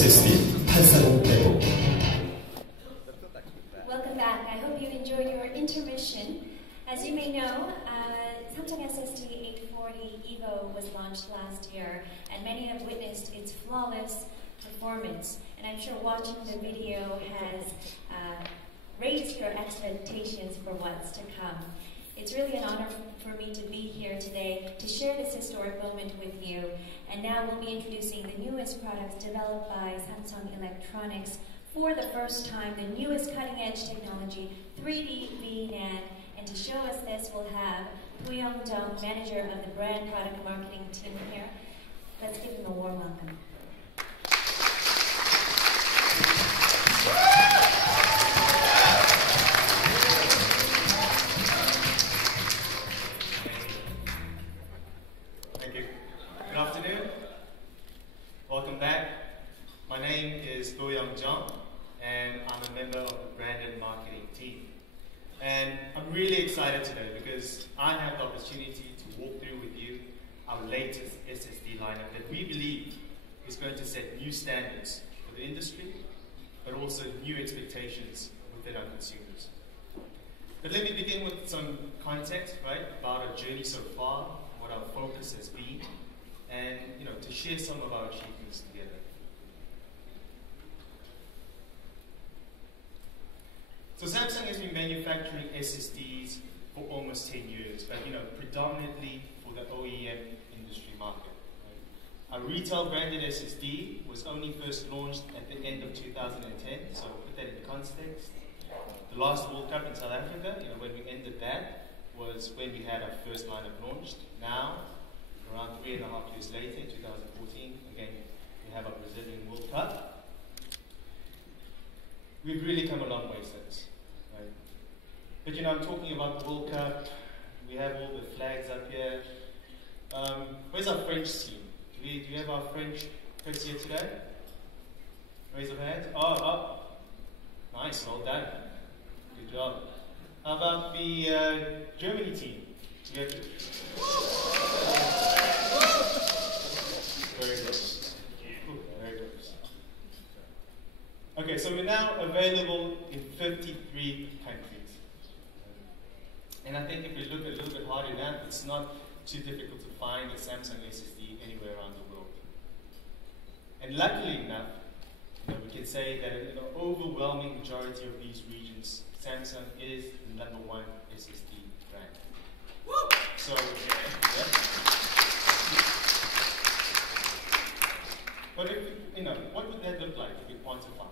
SSD 840 Welcome back. I hope you enjoyed your intermission. As you may know, Samsung SSD 840 EVO was launched last year, and many have witnessed its flawless performance. And I'm sure watching the video has raised your expectations for what's to come. It's really an honor for me to be here today to share this historic moment with you. And now we'll be introducing the newest products developed by Samsung Electronics for the first time, the newest cutting-edge technology, 3D VNAND. And to show us this, we'll have Poo-young Jung, manager of the brand product marketing team here. Let's give him a warm welcome. Thank you. Good afternoon. Welcome back. My name is Poo-young Jung, and I'm a member of the branded marketing team. And I'm really excited today because I have the opportunity to walk through with you our latest SSD lineup that we believe is going to set new standards for the industry, but also new expectations within our consumers. But let me begin with some context, right, about our journey so far, what our focus has been, and to share some of our achievements together. So Samsung has been manufacturing SSDs for almost 10 years, but predominantly for the OEM industry market. Right? Our retail branded SSD was only first launched at the end of 2010, so put that in context. The last World Cup in South Africa, when we ended that, was when we had our first lineup launched. Now, around 3.5 years later, in 2014, again, we have our Brazilian World Cup. We've really come a long way since. But I'm talking about the World Cup. We have all the flags up here. Where's our French team? Do you have our French folks here today? Raise your hands. Oh, nice, well done. Good job. How about the Germany team? Do you have Very good. Very good. Okay, so we're now available in 53 countries. And I think if we look a little bit harder now, it's not too difficult to find a Samsung SSD anywhere around the world. And luckily enough, we can say that in an overwhelming majority of these regions, Samsung is the #1 SSD brand. Woo! So, yeah. But if what would that look like if we quantify?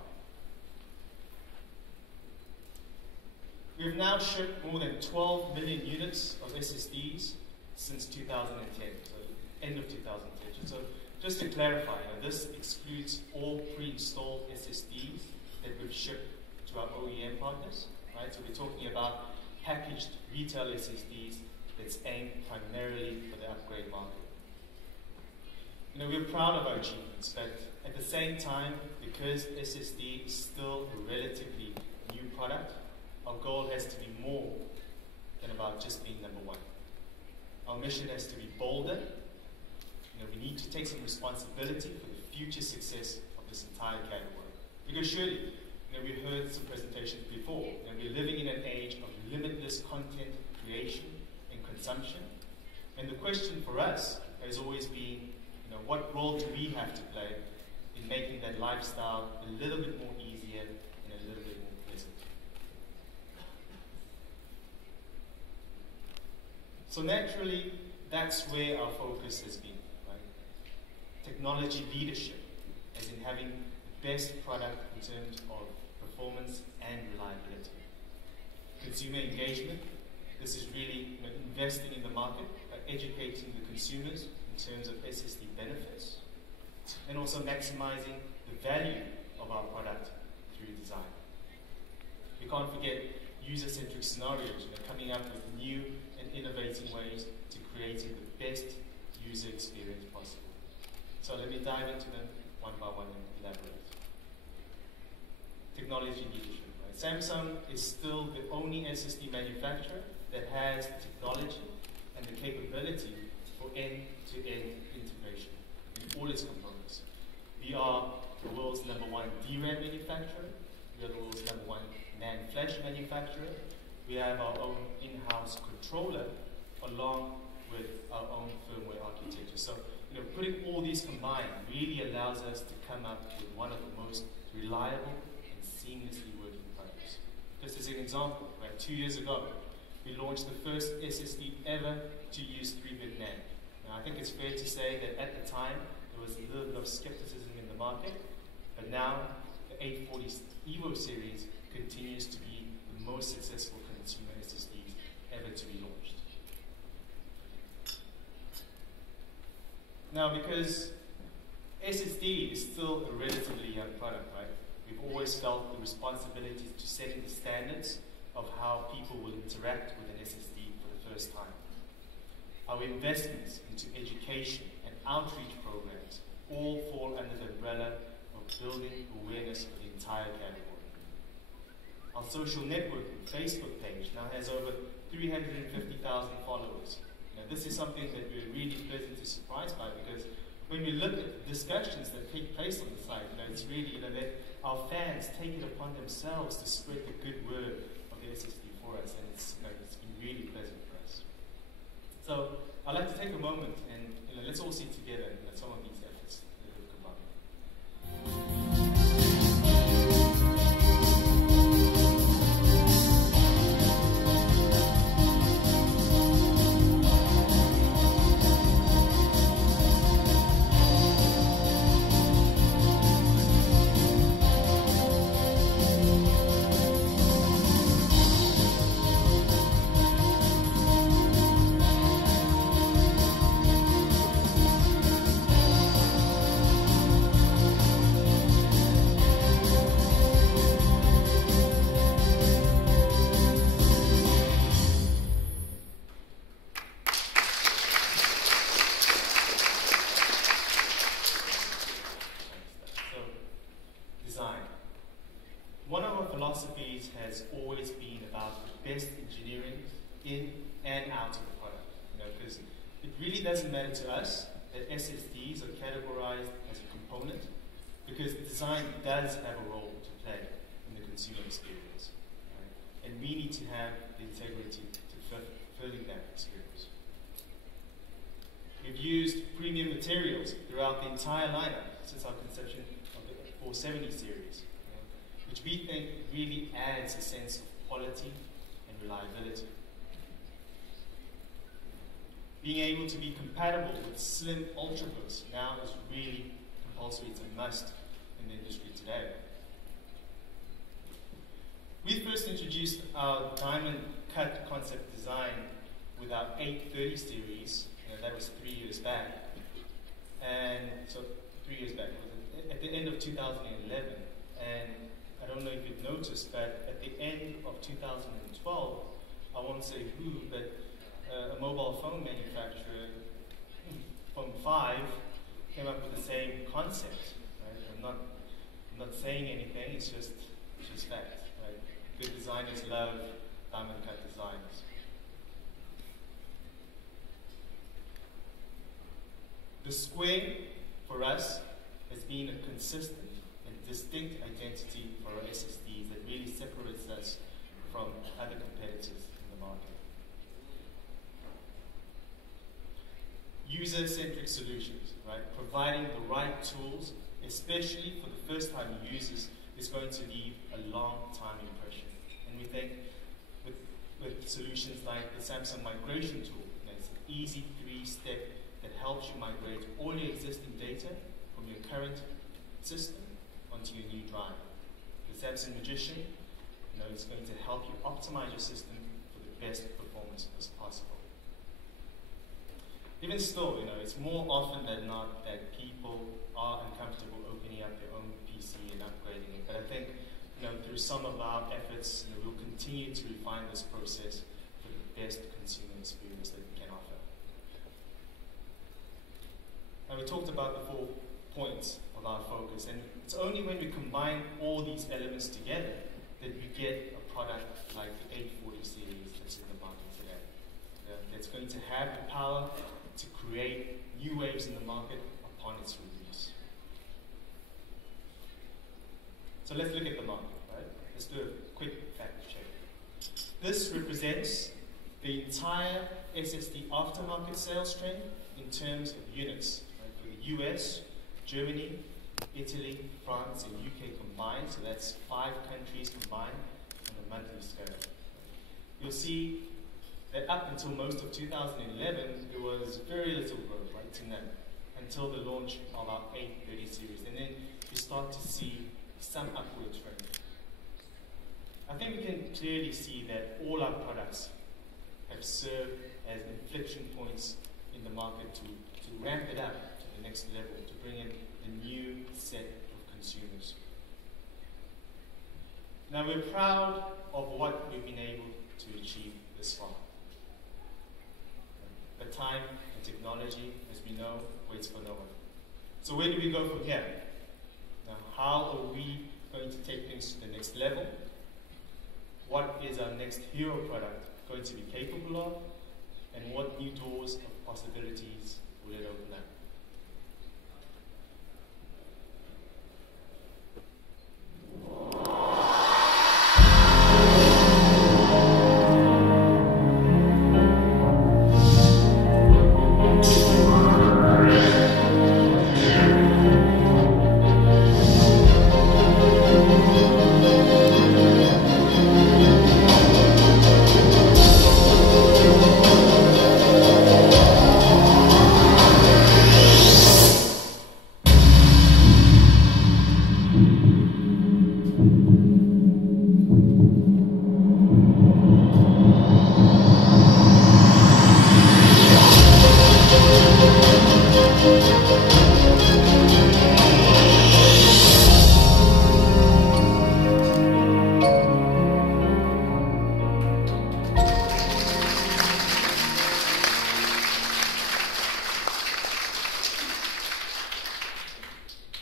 We've now shipped more than 12 million units of SSDs since 2010, so end of 2010. So just to clarify, this excludes all pre-installed SSDs that we've shipped to our OEM partners, right? So we're talking about packaged retail SSDs that's aimed primarily for the upgrade market. We're proud of our achievements, but at the same time, because SSD is still a relatively new product, our goal has to be more than about just being #1. Our mission has to be bolder. We need to take some responsibility for the future success of this entire category. Because surely, we heard some presentations before, and we're living in an age of limitless content creation and consumption. And the question for us has always been, what role do we have to play in making that lifestyle a little bit more easier and a little bit more pleasant? So naturally, that's where our focus has been, right? Technology leadership, as in having the best product in terms of performance and reliability. Consumer engagement, this is really investing in the market, educating the consumers in terms of SSD benefits, and also maximizing the value of our product through design. We can't forget user-centric scenarios, coming up with new and innovating ways to creating the best user experience possible. So let me dive into them one by one and elaborate. Technology leadership. Right? Samsung is still the only SSD manufacturer that has the technology and the capability for end-to-end integration in all its components. We are the world's #1 DRAM manufacturer. We are the world's #1 NAND flash manufacturer. We have our own in-house controller along with our own firmware architecture. So, putting all these combined really allows us to come up with one of the most reliable and seamlessly working products. Just as an example, 2 years ago, we launched the first SSD ever to use 3-bit NAND. Now, I think it's fair to say that at the time, there was a little bit of skepticism in the market, but now the 840 EVO series continues to be the most successful consumer SSDs ever to be launched. Now, because SSD is still a relatively young product, right? We've always felt the responsibility to setting the standards of how people will interact with an SSD for the first time. Our investments into education and outreach programs all fall under the umbrella of building awareness for the entire category. Our social networking Facebook page now has over 350,000 followers. Now, this is something that we're really pleasantly surprised by, because when we look at the discussions that take place on the site, it's really, that our fans take it upon themselves to spread the good word of the SSD for us, and it's been really pleasant for us. So I'd like to take a moment and let's all see together some of these efforts that we've combined. Philosophies has always been about the best engineering in and out of the product, because it really doesn't matter to us that SSDs are categorized as a component, because design does have a role to play in the consumer experience, right? And we need to have the integrity to fulfilling that experience. We've used premium materials throughout the entire lineup since our conception of the 470 series, which we think really adds a sense of quality and reliability. Being able to be compatible with slim ultrabooks now is really compulsory. It's a must in the industry today. We first introduced our diamond cut concept design with our 830 series. That was 3 years back. And so 3 years back, at the end of 2011. And I don't know if you've noticed, but at the end of 2012, I won't say who, but a mobile phone manufacturer, Phone 5, came up with the same concept. Right? I'm not saying anything, it's just fact. Right? Good designers love diamond cut designs. The square, for us, has been a consistent and distinct identity for our SSDs that really separates us from other competitors in the market. User-centric solutions, right? Providing the right tools, especially for the first-time users, is going to leave a long-time impression. And we think with solutions like the Samsung migration tool, it's an easy 3-step that helps you migrate all your existing data from your current system onto your new drive. The Samsung Magician, is going to help you optimize your system for the best performance as possible. Even still, it's more often than not that people are uncomfortable opening up their own PC and upgrading it. But I think, through some of our efforts, we'll continue to refine this process for the best consumer experience that we can offer. Now, we talked about the 4 points of our focus, and it's only when we combine all these elements together that we get a product like the 840 series that's in the market today. That's going to have the power to create new waves in the market upon its release. So let's look at the market, right? Let's do a quick fact check. This represents the entire SSD aftermarket sales trend in terms of units, right? For the US, Germany, Italy, France, and UK combined, so that's 5 countries combined on a monthly scale. You'll see that up until most of 2011, there was very little growth, right, to none, until the launch of our 830 series, and then you start to see some upward trend. I think we can clearly see that all our products have served as inflection points in the market to ramp it up to the next level, to bring in a new set of consumers. Now we're proud of what we've been able to achieve this far. But time and technology, as we know, waits for no one. So where do we go from here? Now, how are we going to take things to the next level? What is our next hero product going to be capable of? And what new doors of possibilities will it open up?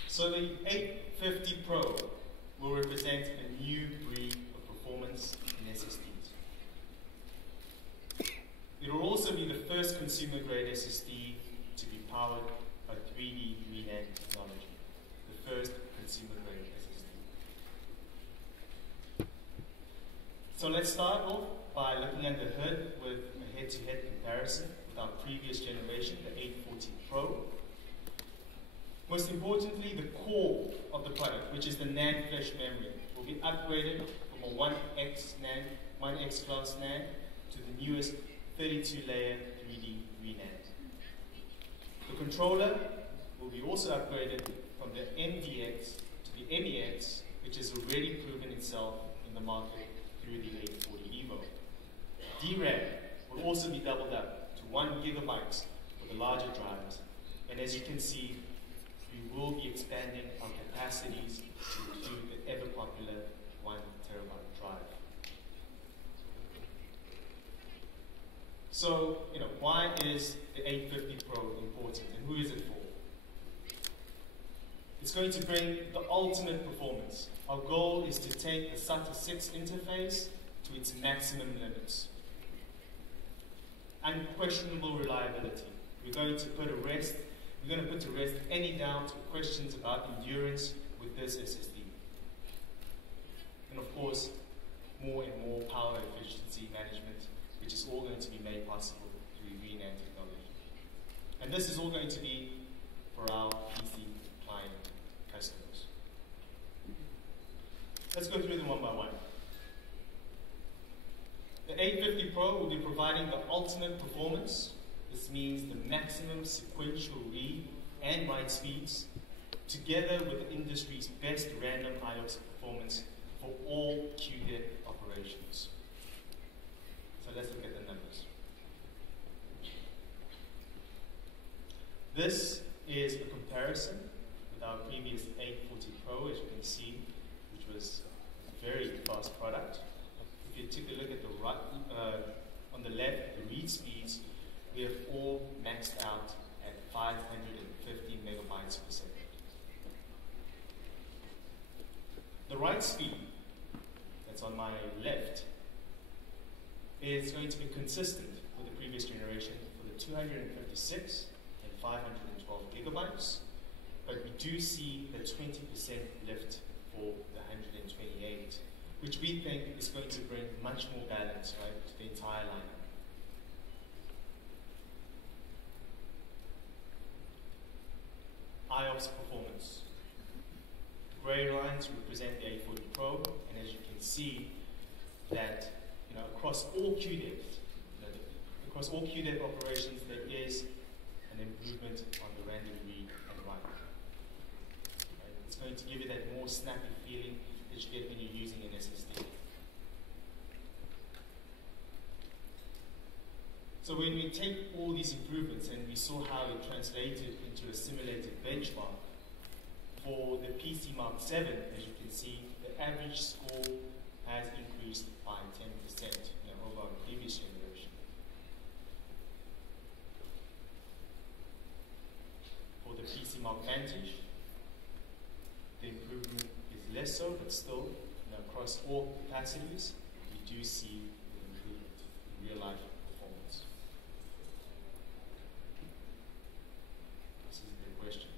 So the 850 Pro will represent a new breed of performance in SSDs. It will also be the first consumer-grade SSD to be powered by 3D VNAND technology, the first consumer-grade SSD. So let's start off by looking at the hood with a head-to-head comparison with our previous generation, the 840 Pro. Most importantly, the core of the product, which is the NAND flash memory, will be upgraded from a 1X class NAND to the newest 32-layer 3D VNAND. The controller will be also upgraded from the MDX to the MEX, which has already proven itself in the market through the 840 EVO. DRAM will also be doubled up to 1 gigabyte for the larger drives, and as you can see, we will be expanding our capacities to include the ever-popular 1 terabyte drive. So, why is the 850 Pro important, and who is it for? It's going to bring the ultimate performance. Our goal is to take the SATA 6 interface to its maximum limits. Unquestionable reliability. We're going to put to rest any doubt or questions about endurance with this SSD. And of course, more and more power efficiency management, which is all going to be made possible through VNAND technology. And this is all going to be for our PC client customers. Let's go through them one by one. The 850 Pro will be providing the ultimate performance. This means the maximum sequential read and write speeds, together with the industry's best random IOPS performance for all QD operations. So let's look at the numbers. This is a comparison with our previous 840 Pro, as you can see, which was a very fast product. If you take a look at the right, on the left, the read speeds, we have all maxed out at 550 megabytes per second. The write speed, that's on my left, is going to be consistent with the previous generation for the 256 and 512 gigabytes, but we do see the 20% lift for the 128 which we think is going to bring much more balance, right, to the entire lineup. IOPS performance. Gray lines represent the 840 Pro, and as you can see, that across all QDEV, across all QDEV operations, there is an improvement on the random read and write. Right? It's going to give you that more snappy feeling that you get when you're using an SSD. So when we take all these improvements and we saw how it translated into a simulated benchmark, for the PC-Markt 7, as you can see, the average score has increased by 10% over our previous generation. For the PC-Markt Vantage, the improvement is less so, but still, across all capacities, we do see the improvement in real-life performance. This is the question.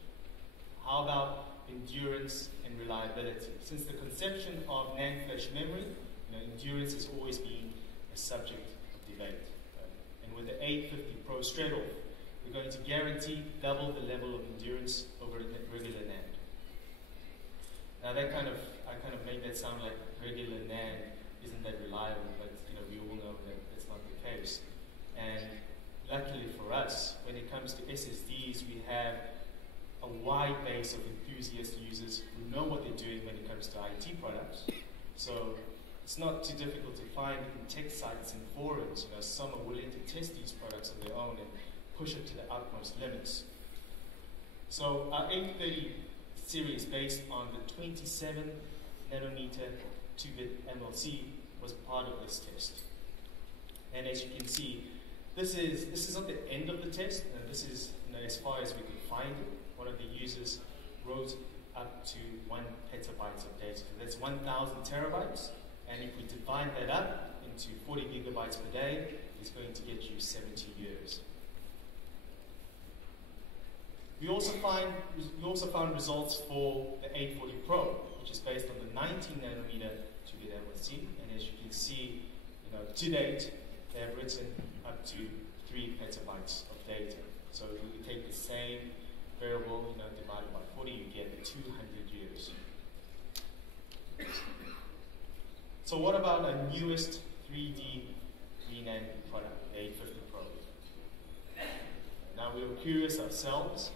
How about endurance and reliability? Since the conception of NAND flash memory, endurance has always been a subject of debate. And with the 850 Pro straight off, we're going to guarantee double the level of endurance over regular NAND. Now I kind of made that sound like regular NAND isn't that reliable, but we all know that that's not the case. And luckily for us, when it comes to SSDs, we have a wide base of enthusiast users who know what they're doing when it comes to IT products. So it's not too difficult to find in tech sites and forums, some are willing to test these products on their own and push it to the utmost limits. So our 830 series, based on the 27 nanometer 2-bit MLC, was part of this test. And as you can see, this is not the end of the test, and this is as far as we could find it. One of the users wrote up to 1 petabyte of data. So that's 1,000 terabytes. And if we divide that up into 40 gigabytes per day, it's going to get you 70 years. We also found results for the 840 Pro, which is based on the 19 nanometer 2-bit MLC. And as you can see, to date, they have written up to 3 petabytes of data. So if we take the same variable, divided by 40, you get 200 years. So what about our newest 3D VNAND product, the 850 Pro? Now we were curious ourselves,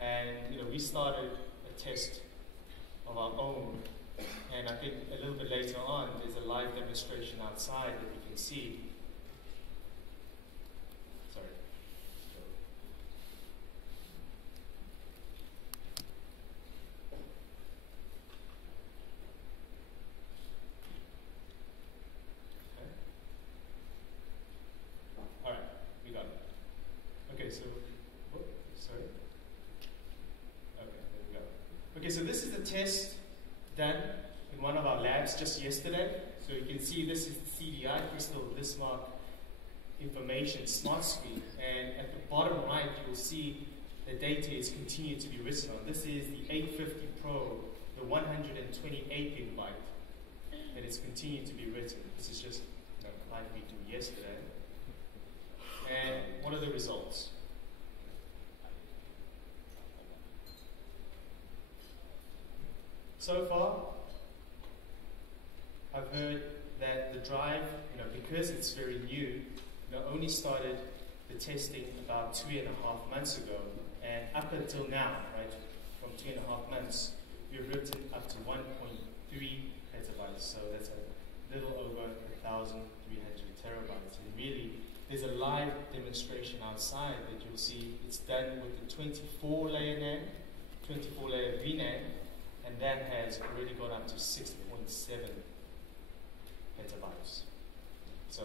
and we started a test of our own. And I think a little bit later on, there's a live demonstration outside that we can see. Sorry. All right, we got it. Okay, so, sorry. Okay, there we go. Okay, so this is the test done in one of our labs just yesterday. So you can see this is the CDI, Crystal Bismarck Information Smart Screen. And at the bottom right, you'll see the data is continued to be written on. This is the 850 Pro, the 128 gigabyte that is continued to be written. This is just like we did yesterday. And what are the results? So far, I've heard that the drive, because it's very new, only started the testing about 2.5 months ago, and up until now, right, from 2.5 months, we've written up to 1.3 petabytes, so that's a little over 1,300 terabytes. And really, there's a live demonstration outside that you'll see. It's done with the 24-layer NAND, 24-layer VNAND, and that has already gone up to 6.7 petabytes. So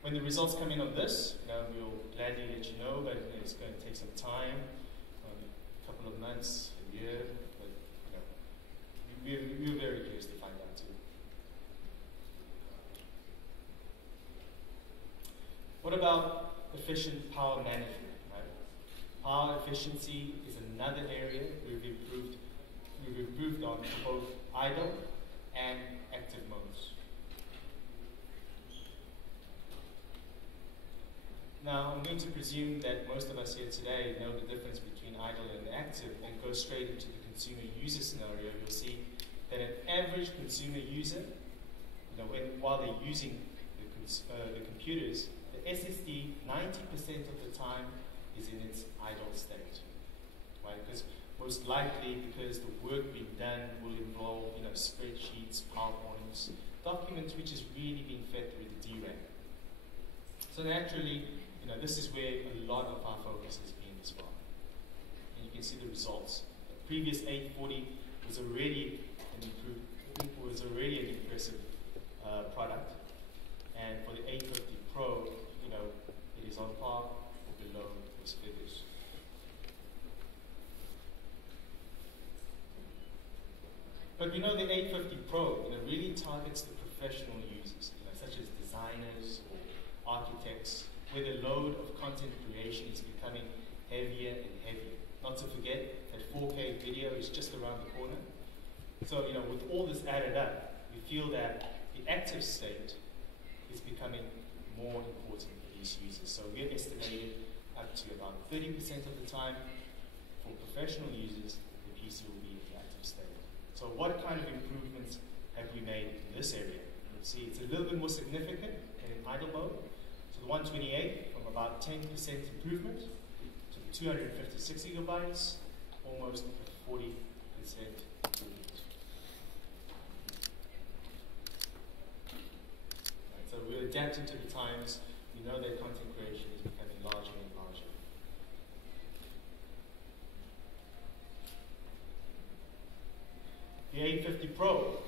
when the results come in on this, we'll gladly let you know, but it's going to take some time, a couple of months, a year, but we're very curious to find out too. What about efficient power management? Right? Power efficiency is another area we've improved on for both idle and active modes. Now, I'm going to presume that most of us here today know the difference between idle and active, and go straight into the consumer user scenario. You'll see that an average consumer user, while they're using the computers, the SSD 90% of the time is in its idle state, right? Because most likely, because the work being done will involve, spreadsheets, PowerPoints, documents which is really being fed through the DRAM. So naturally, this is where a lot of our focus has been as well. And you can see the results. The previous 840 was already an impressive product, and for the 850 Pro, it is on par or below those figures. But the 850 Pro really targets the professional users, such as designers or architects, where the load of content creation is becoming heavier and heavier. Not to forget that 4K video is just around the corner. So, with all this added up, we feel that the active state is becoming more important for these users. So we have estimated up to about 30% of the time for professional users, the PC will be in the active state. So what kind of improvements have we made in this area? You'll see it's a little bit more significant than in idle mode. So the 128 from about 10% improvement to the 256 gigabytes, almost a 40% improvement. Right, so we're adapting to the times. We know that content creation is becoming larger and larger. The 850 Pro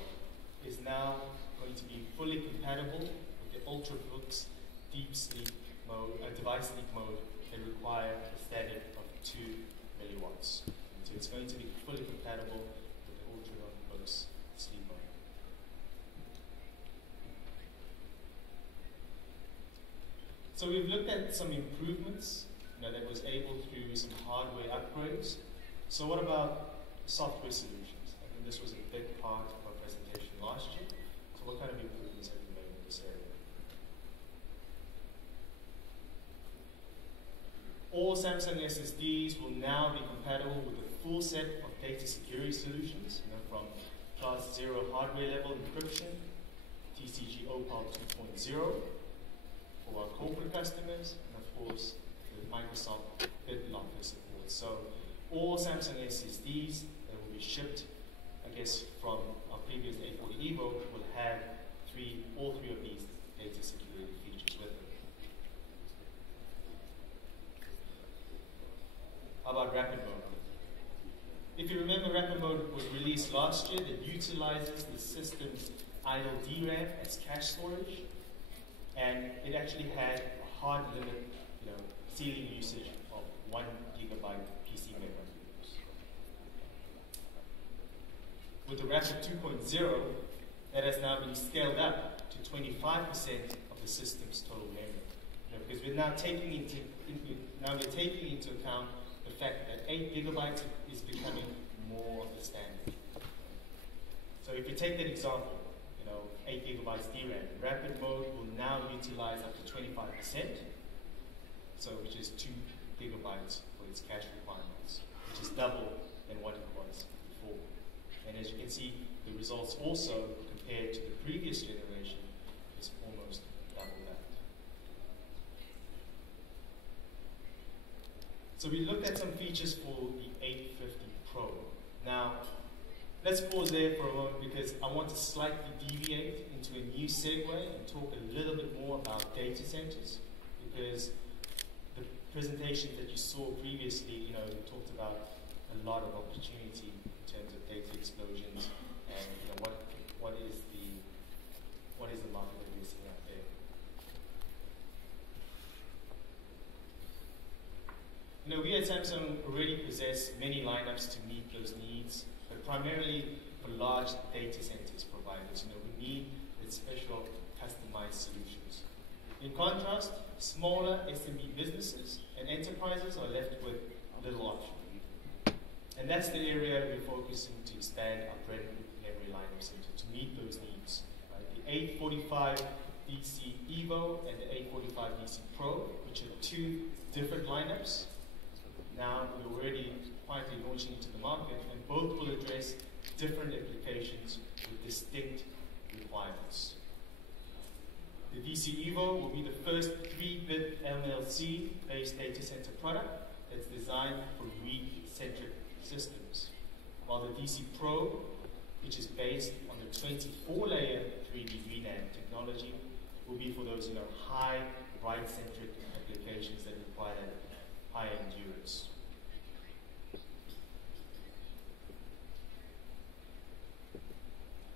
is now going to be fully compatible with the Ultrabooks deep sleep mode, device sleep mode that require a standard of 2 milliwatts. And so it's going to be fully compatible with the Ultrabooks sleep mode. So we've looked at some improvements that was able through some hardware upgrades. So what about software solutions? I think this was a big part of our presentation last year. So what kind of improvements have we made in this area? All Samsung SSDs will now be compatible with a full set of data security solutions, from Class 0 hardware level encryption, TCG OPAL 2.0 for our corporate customers, and of course with Microsoft BitLocker support. So all Samsung SSDs that will be shipped, I guess, from our previous 840 Evo will have all three of these data security features with them. How about rapid mode? If you remember, rapid mode was released last year that utilizes the system's idle DRAM as cache storage, and it actually had a hard limit, ceiling usage of 1 gigabyte PC memory. With the Rapid 2.0, that has now been scaled up to 25% of the system's total memory. Because we're now taking into account the fact that 8 gigabytes is becoming more of the standard. So if you take that example, 8 gigabytes DRAM, rapid mode will now utilize up to 25%, so which is 2 gigabytes for its cache requirements, which is double than what it was before. And as you can see, the results also compared to the previous generation is almost double that. So we looked at some features for the 850 Pro. Now, let's pause there for a moment because I want to slightly deviate into a new segue and talk a little bit more about data centers, because the presentations that you saw previously, we talked about a lot of opportunity in terms of data explosions and what is the market that we're seeing out there. We at Samsung already possess many lineups to meet those needs, but primarily for large data centers providers, who need special customized solutions. In contrast, smaller SME businesses and enterprises are left with little option. And that's the area we're focusing to expand our breadth memory lineups into, to meet those 845 DC Evo and the 845 DC Pro, which are two different lineups. Now we're already quietly launching into the market, and both will address different applications with distinct requirements. The DC Evo will be the first 3-bit MLC-based data center product that's designed for read-centric systems, while the DC Pro, which is based on the 24-layer 3D VNAND technology, will be for those high write-centric applications that require that high endurance.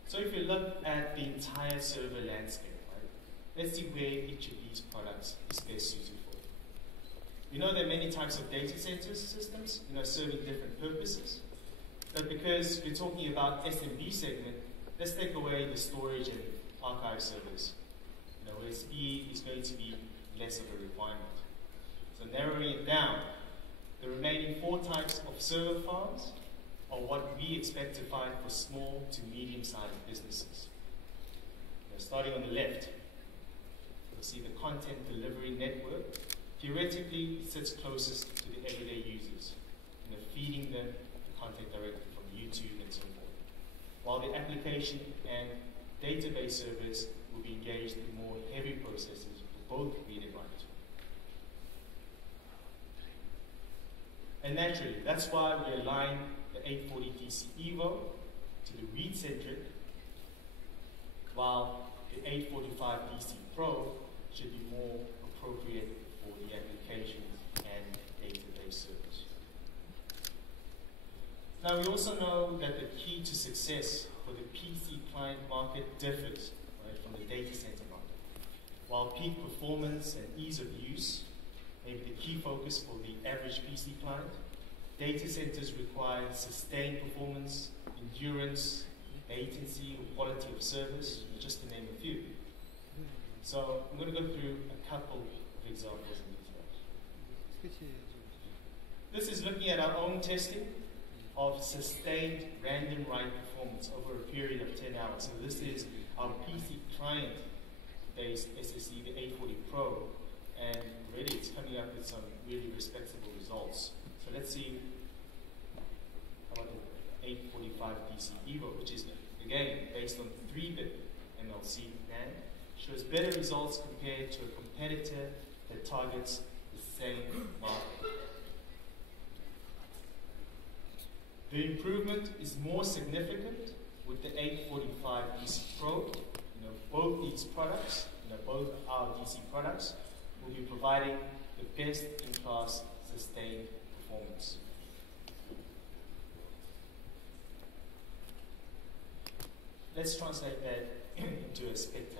So if you look at the entire server landscape, let's see where each of these products is best suited for. We know there are many types of data center systems, serving different purposes. But because we're talking about SMB segment, let's take away the storage and archive servers, where speed is going to be less of a requirement. So narrowing it down, the remaining 4 types of server farms are what we expect to find for small to medium-sized businesses. Starting on the left, see the content delivery network theoretically sits closest to the everyday users, feeding them the content directly from YouTube and so forth. While the application and database servers will be engaged in more heavy processes for both read and write. And naturally, that's why we align the 840 DC Evo to the read-centric, while the 845 DC Pro should be more appropriate for the applications and database servers. Now we also know that the key to success for the PC client market differs from the data center market. While peak performance and ease of use may be the key focus for the average PC client, data centers require sustained performance, endurance, latency, or quality of service, just to name a few. So I'm going to go through a couple of examples in detail. This is looking at our own testing of sustained random write performance over a period of 10 hours. So this is our PC client-based SSD, the 840 Pro, and already it's coming up with some really respectable results. So let's see about the 845 DC Evo, which is again based on 3-bit MLC NAND. Shows better results compared to a competitor that targets the same market. The improvement is more significant with the 845 DC Pro. Both these products, both our DC products, will be providing the best-in-class sustained performance. Let's translate that into a spectator.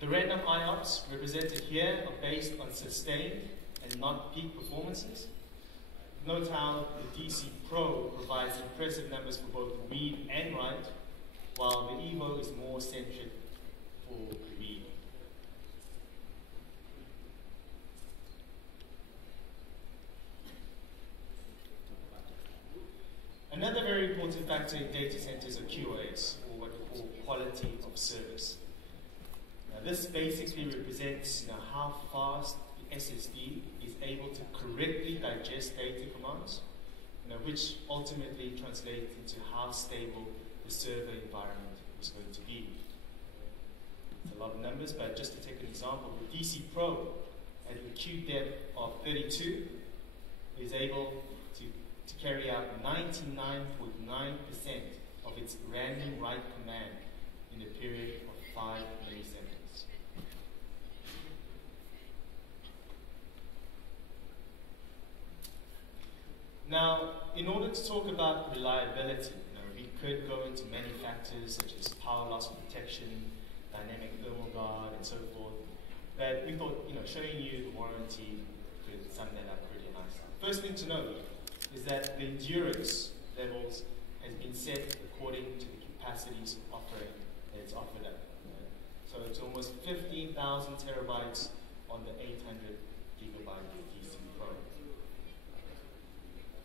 The random IOPS represented here are based on sustained and not peak performances. Note how the DC Pro provides impressive numbers for both read and write, while the Evo is more centric for read. Another very important factor in data centers are QoS, or what we call quality of service. Now, this basically represents how fast the SSD is able to correctly digest data commands, which ultimately translates into how stable the server environment is going to be. It's a lot of numbers, but just to take an example, the DC Pro at the Q depth of 32 is able to carry out 99.9% of its random write command in a period of 5 milliseconds. Now, in order to talk about reliability, we could go into many factors such as power loss protection, dynamic thermal guard, and so forth. But we thought, showing you the warranty could sum that up pretty nicely. First thing to note is that the endurance levels has been set according to the capacities offering that it's offered up. So it's almost 15,000 terabytes on the 800 gigabyte DC Pro.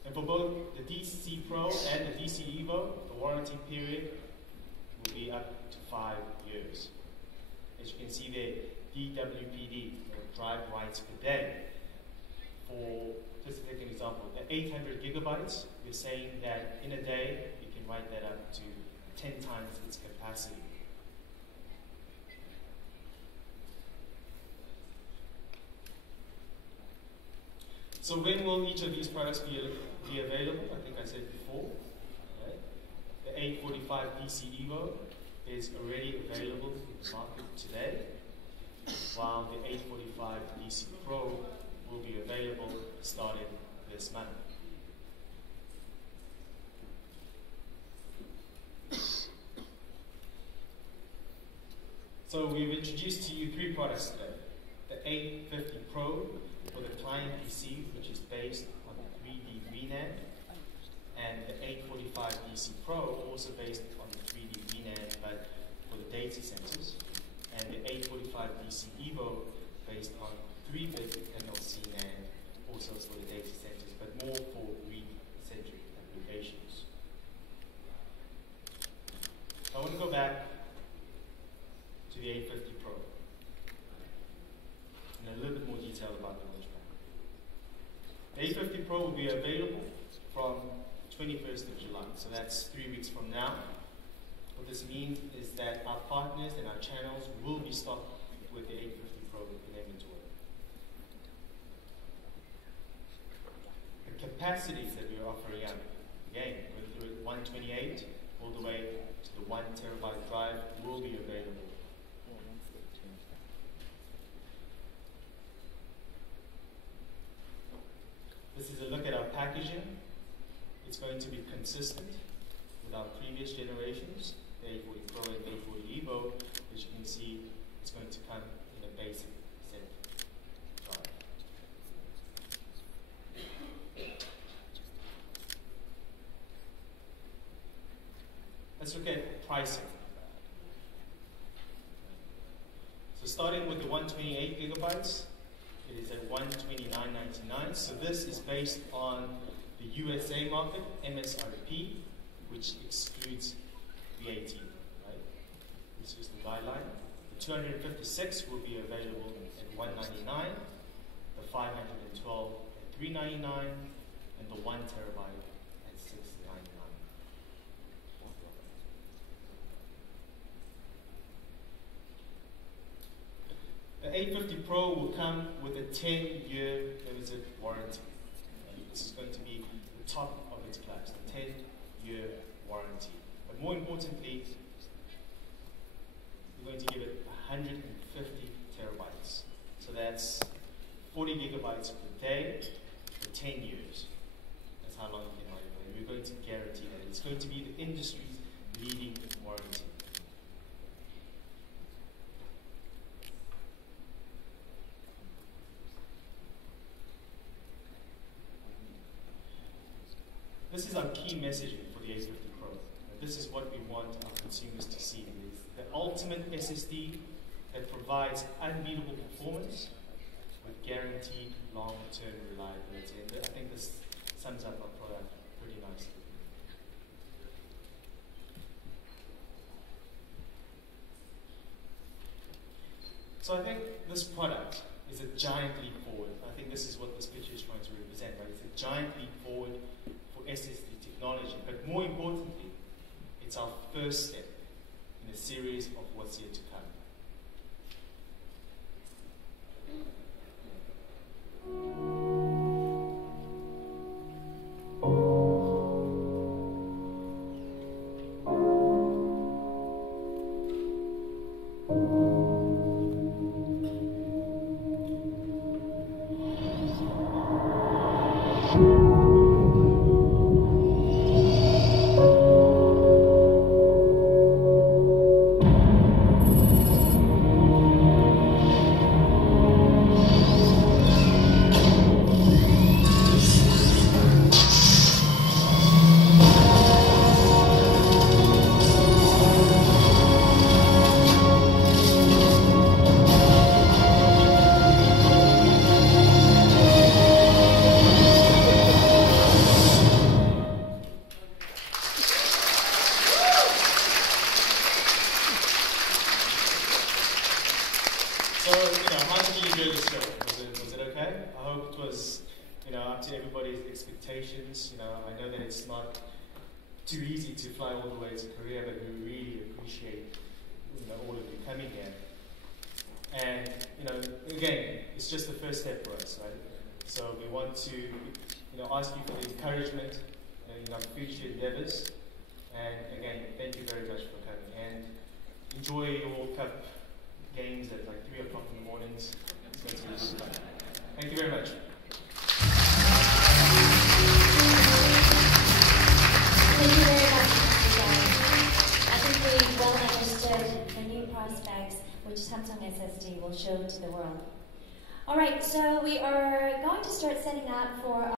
And for both the DC Pro and the DC Evo, the warranty period will be up to 5 years. As you can see there, DWPD, drive writes per day. For, just to take an example, the 800 gigabytes, we're saying that in a day, you can write that up to 10 times its capacity. So when will each of these products be available? I think I said before. Right? The 845 DC Evo is already available in the market today, while the 845 DC Pro will be available starting this month. So we've introduced to you 3 products today. The 850 Pro for the client PC, which is based on the 3D VNAND, and the 845 DC Pro, also based on the 3D VNAND, but for the data centers, and the 845 DC Evo, based on 3-bit NLC NAND, also for the data centers, but more for read-centric applications. I want to go back to the 850 Pro in a little bit more detail about the launch plan. The 850 Pro will be available from 21st of July, so that's 3 weeks from now. What this means is that our partners and our channels will be stocked with the 850 Pro in inventory. The capacities that we're offering up, again, going through 128 all the way to the 1 terabyte drive will be available. This is a look at our packaging. It's going to be consistent with our previous generations, the 840 Pro and 840 Evo. As you can see, it's going to come in a basic set drive. Let's look at pricing. So starting with the 128 gigabytes, it is at $129.99. So this is based on the USA market, MSRP, which excludes VAT, right? This is the guideline. The 256 will be available at $199, the 512 at $399, and the 1 terabyte at $699. The 850 Pro will come with a 10-year limited warranty. This is going to be the top of its class, the 10-year warranty. But more importantly, we're going to give it 150 terabytes. So that's 40 gigabytes per day for 10 years. That's how long you can write it. And we're going to guarantee that. It's going to be the industry's leading warranty. This is our key messaging for the 850 Pro. This is what we want our consumers to see. It is the ultimate SSD that provides unbeatable performance with guaranteed long-term reliability. And I think this sums up our product pretty nicely. So I think this product is a giant leap forward. I think this is what this picture is trying to represent, right? It's a giant leap forward for SSD technology, but more importantly, it's our first step in a series of what's yet to come. students. I know that it's not too easy to fly all the way to Korea, but we really appreciate all of you coming here. And again, it's just the first step for us, right? So we want to ask you for the encouragement in our future endeavors. And again, thank you very much for coming. And enjoy your World Cup games at like 3 o'clock in the mornings. It's going to be really fun. Thank you very much. Thank you very much, Mr. Zhang. I think we well understood the new prospects which Samsung SSD will show to the world. All right, so we are going to start setting up for